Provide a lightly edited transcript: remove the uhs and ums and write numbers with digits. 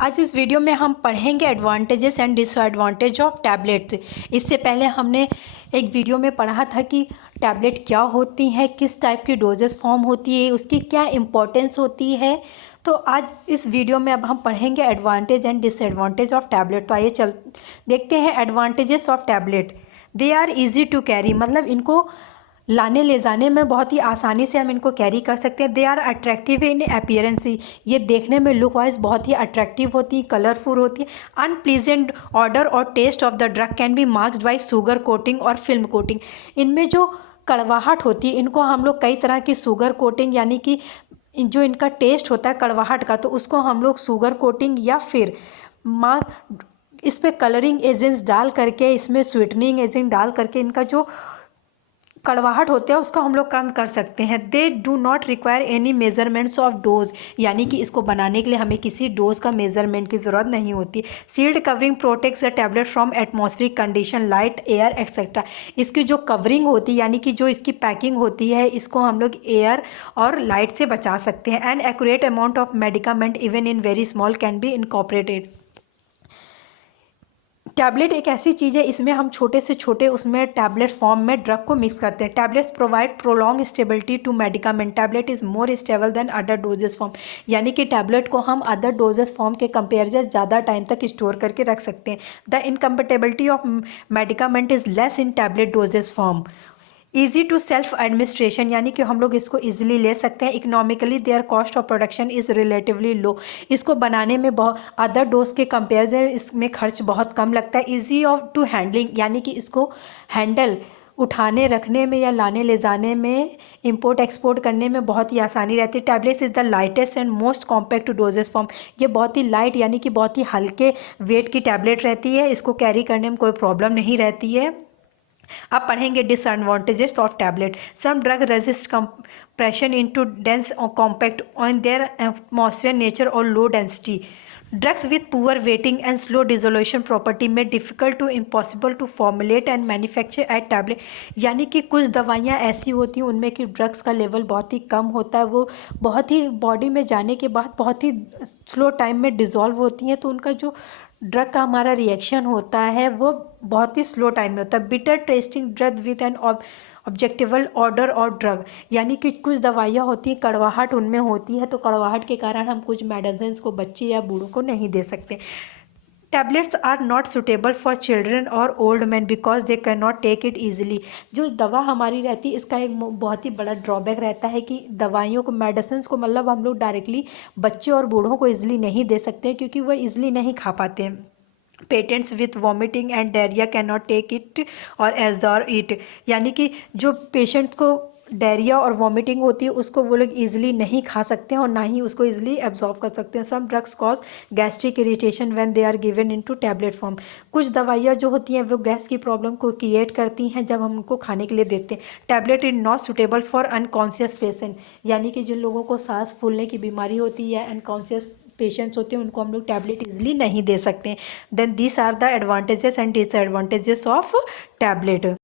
आज इस वीडियो में हम पढ़ेंगे advantages and disadvantage of tablets. इससे पहले हमने एक वीडियो में पढ़ा था कि टैबलेट क्या होती है, किस टाइप की डोजेस फॉर्म होती है, उसकी क्या इम्पोर्टेंस होती है। तो आज इस वीडियो में अब हम पढ़ेंगे advantage and disadvantage of tablet. तो आइए चल देखते हैं advantages of tablet. They are easy to carry, मतलब इनको लाने ले जाने में बहुत ही आसानी से हम इनको कैरी कर सकते हैं। They are attractive in appearance, ये देखने में लुक वाइज बहुत ही अट्रैक्टिव होती है, कलरफुल होती है। अनप्लीजेंट ऑर्डर और taste of the drug can be masked by sugar coating और फिल्म कोटिंग। इनमें जो कड़वाहट होती है, इनको हम लोग कई तरह की शुगर कोटिंग, यानी कि जो इनका टेस्ट होता है कड़वाहट का, तो उसको हम लोग शुगर कोटिंग या फिर मार्क इस पर कलरिंग एजेंट्स डाल करके, इसमें स्वीटनिंग एजेंट डाल करके इनका जो कड़वाहट होता है उसका हम लोग कम कर सकते हैं। They do not require any measurements of dose, यानी कि इसको बनाने के लिए हमें किसी डोज का मेजरमेंट की ज़रूरत नहीं होती। Sealed covering protects the tablet from atmospheric condition, light, air etcetera. इसकी जो कवरिंग होती है, यानी कि जो इसकी पैकिंग होती है, इसको हम लोग एयर और लाइट से बचा सकते हैं। And accurate amount of medicament even in very small can be incorporated. Tablet एक ऐसी चीज़ है, इसमें हम छोटे से छोटे उसमें टैबलेट फॉर्म में ड्रग को मिक्स करते हैं। Tablets provide prolong stability to medicament, tablet is more stable than other dosage form, यानी कि टैबलेट को हम अदर डोजेस फॉर्म के कंपेरिजन ज़्यादा टाइम तक स्टोर करके रख सकते हैं। The incompatibility of medicament is less in tablet dosage form. Easy to self administration, यानी कि हम लोग इसको ईजिली ले सकते हैं। Economically their cost of production is relatively low, इसको बनाने में बहुत अदर डोज के कंपेरिजन इसमें खर्च बहुत कम लगता है। ईजी ऑफ टू हैंडलिंग, यानी कि इसको हैंडल उठाने रखने में या लाने ले जाने में, इंपोर्ट एक्सपोर्ट करने में बहुत ही आसानी रहती है। Tablets is the lightest and most compact doses form, ये बहुत ही लाइट यानी कि बहुत ही हल्के वेट की टैबलेट रहती है, इसको कैरी करने में कोई प्रॉब्लम नहीं रहती है। अब पढ़ेंगे disadvantages of tablet. Some drug resist compression into dense और compact on their atmosphere nature और low density. Drugs with poor wetting and slow dissolution property में difficult to impossible to formulate and manufacture at tablet, यानी कि कुछ दवाइयाँ ऐसी होती हैं उनमें कि ड्रग्स का लेवल बहुत ही कम होता है, वो बहुत ही बॉडी में जाने के बाद बहुत ही स्लो टाइम में डिज़ोल्व होती हैं, तो उनका जो ड्रग का हमारा रिएक्शन होता है वो बहुत ही स्लो टाइम में होता है। Bitter testing drug with an objectionable odour और ड्रग, यानी कि कुछ दवाइयाँ होती हैं कड़वाहट उनमें होती है, तो कड़वाहट के कारण हम कुछ मेडिसिन को बच्चे या बूढ़ों को नहीं दे सकते। Tablets are not suitable for children और old man because they can not take it easily. जो दवा हमारी रहती है इसका एक बहुत ही बड़ा ड्रॉबैक रहता है कि दवाइयों को, मेडिसिन को, मतलब हम लोग डायरेक्टली बच्चे और बूढ़ों को ईजिली नहीं दे सकते क्योंकि वह ईजिली नहीं खा पाते हैं। Patients with vomiting and diarrhoea can not take it और एब्जॉर्ब इट, यानी कि जो पेशेंट को डायरिया और वॉमिटिंग होती है उसको वो लोग ईजिली नहीं खा सकते हैं और ना ही उसको ईजिली एब्जॉर्ब कर सकते हैं। Some drugs cause gastric irritation when they are given into tablet form, कुछ दवाइयाँ जो होती हैं वो गैस की प्रॉब्लम को क्रिएट करती हैं जब हम उनको खाने के लिए देते हैं। Tablet is not suitable for unconscious patient, यानी कि जिन लोगों को सांस फूलने की बीमारी होती है, अनकॉन्शियस पेशेंट्स होते हैं, उनको हम लोग टैबलेट इजीली नहीं दे सकते। Then these are the advantages and disadvantages of tablet.